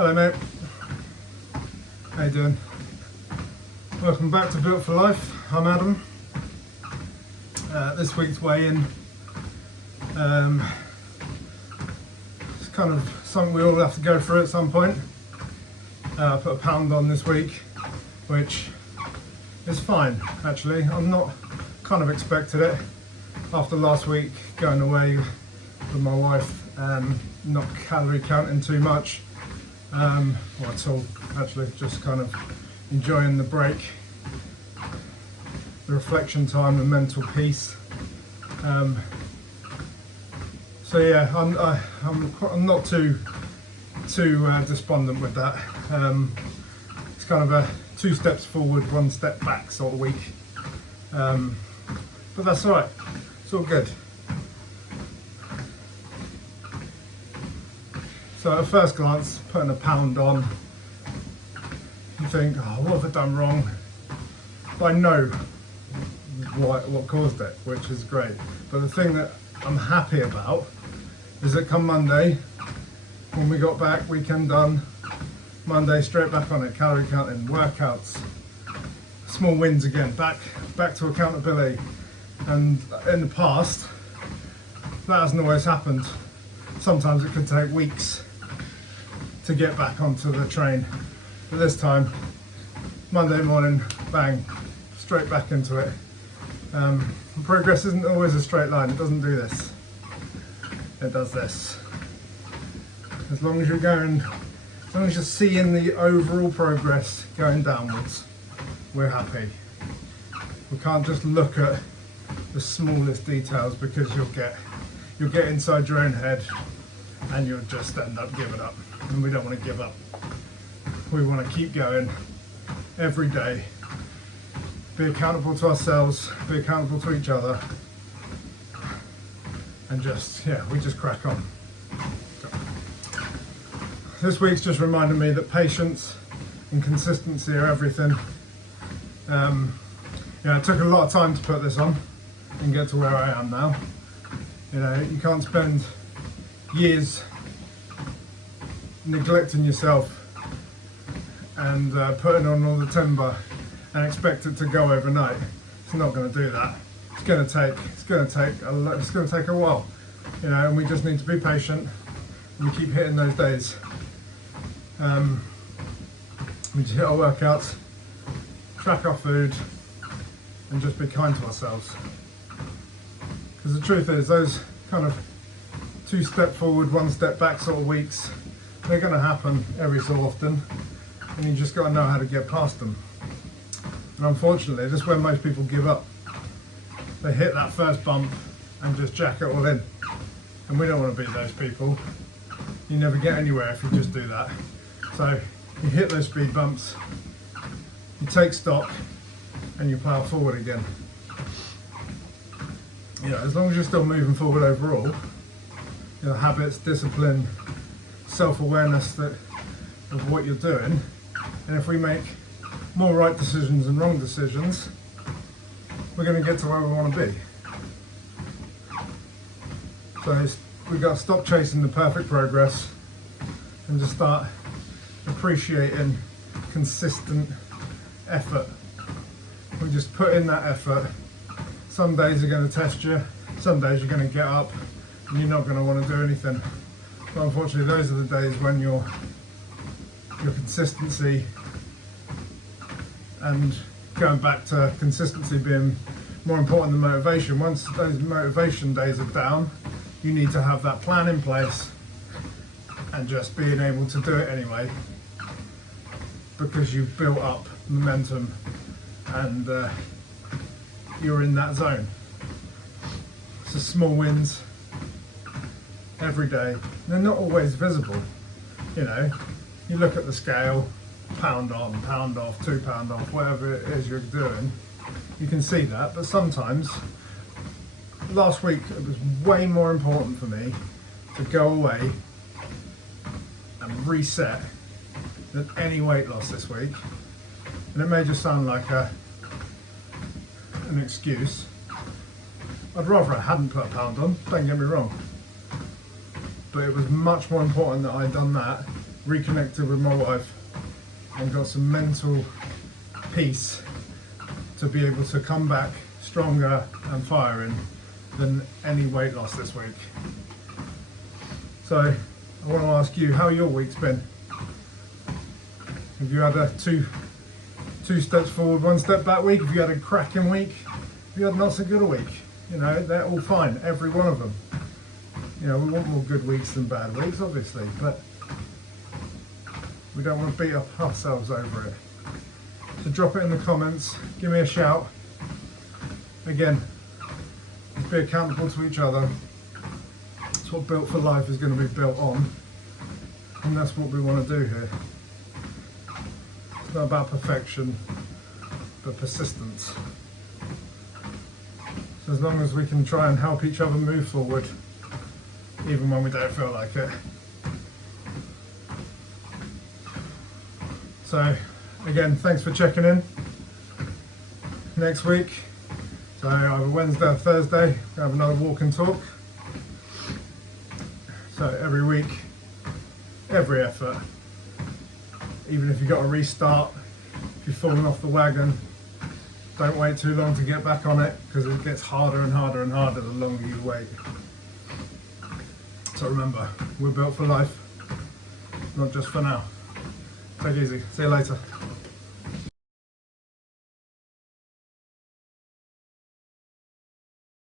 Hello mate, how you doing? Welcome back to Built for Life. I'm Adam. This week's weigh-in, it's kind of something we all have to go through at some point. I put a pound on this week, which is fine actually. I'm not kind of expected it after last week going away with my wife and not calorie counting too much. Or at all, actually, just kind of enjoying the break, the reflection time, the mental peace. So yeah, I'm not too despondent with that. It's kind of a 2 steps forward, 1 step back sort of week. But that's all right. It's all good. So at first glance, putting a pound on, you think, oh, what have I done wrong? But I know what caused it, which is great. But the thing that I'm happy about is that come Monday, when we got back, weekend done, Monday straight back on it, calorie counting, workouts, small wins again, back to accountability. And in the past, that hasn't always happened. Sometimes it could take weeks to get back onto the train. But this time, Monday morning, bang, straight back into it. Progress isn't always a straight line. It doesn't do this. It does this. As long as you're seeing the overall progress going downwards, we're happy. We can't just look at the smallest details because you'll get inside your own head and you'll just end up giving up. And we don't want to give up. We want to keep going every day. Be accountable to ourselves, be accountable to each other, and we just crack on. This week's just reminded me that patience and consistency are everything. It took a lot of time to put this on and get to where I am now. You can't spend years neglecting yourself and putting on all the timber and expect it to go overnight. It's not going to do that. It's going to take a while, and we just need to be patient and we keep hitting those days. We just hit our workouts, track our food, and just be kind to ourselves. Because the truth is, those kind of 2 step forward, 1 step back sort of weeks, they're going to happen every so often, and you just got to know how to get past them. And unfortunately, this is where most people give up. They hit that first bump and just jack it all in. And we don't want to be those people. You never get anywhere if you just do that. So you hit those speed bumps, you take stock, and you plough forward again. As long as you're still moving forward overall, habits, discipline, self-awareness of what you're doing, and if we make more right decisions than wrong decisions, we're going to get to where we want to be. So we've got to stop chasing the perfect progress and just start appreciating consistent effort. We just put in that effort. Some days are going to test you, some days you're going to get up and you're not going to want to do anything. But unfortunately, those are the days when your consistency, and going back to consistency being more important than motivation, once those motivation days are down, you need to have that plan in place and just being able to do it anyway, because you've built up momentum and you're in that zone. So small wins every day. They're not always visible. You look at the scale, pound on, pound off, 2 pound off, whatever it is you're doing, you can see that. But sometimes, last week it was way more important for me to go away and reset than any weight loss this week. And it may just sound like an excuse. I'd rather I hadn't put a pound on, don't get me wrong. But it was much more important that I'd done that reconnected with my wife and got some mental peace to be able to come back stronger and firing than any weight loss this week. So I want to ask you how your week's been. Have you had a two steps forward, one step back week? Have you had a cracking week? Have you had not so good a week? You know, they're all fine, every one of them. You know, we want more good weeks than bad weeks, obviously, but we don't want to beat up ourselves over it. So drop it in the comments, give me a shout. Again, let's be accountable to each other. That's what Built for Life is going to be built on, and that's what we want to do here. It's not about perfection, but persistence. So as long as we can try and help each other move forward, even when we don't feel like it. So again, thanks for checking in. Next week, so either Wednesday or Thursday, we'll have another walk and talk. So every week, every effort, even if you've got to restart, if you've fallen off the wagon, don't wait too long to get back on it, because it gets harder and harder and harder the longer you wait. So remember, we're built for life, not just for now. Take it easy. See you later.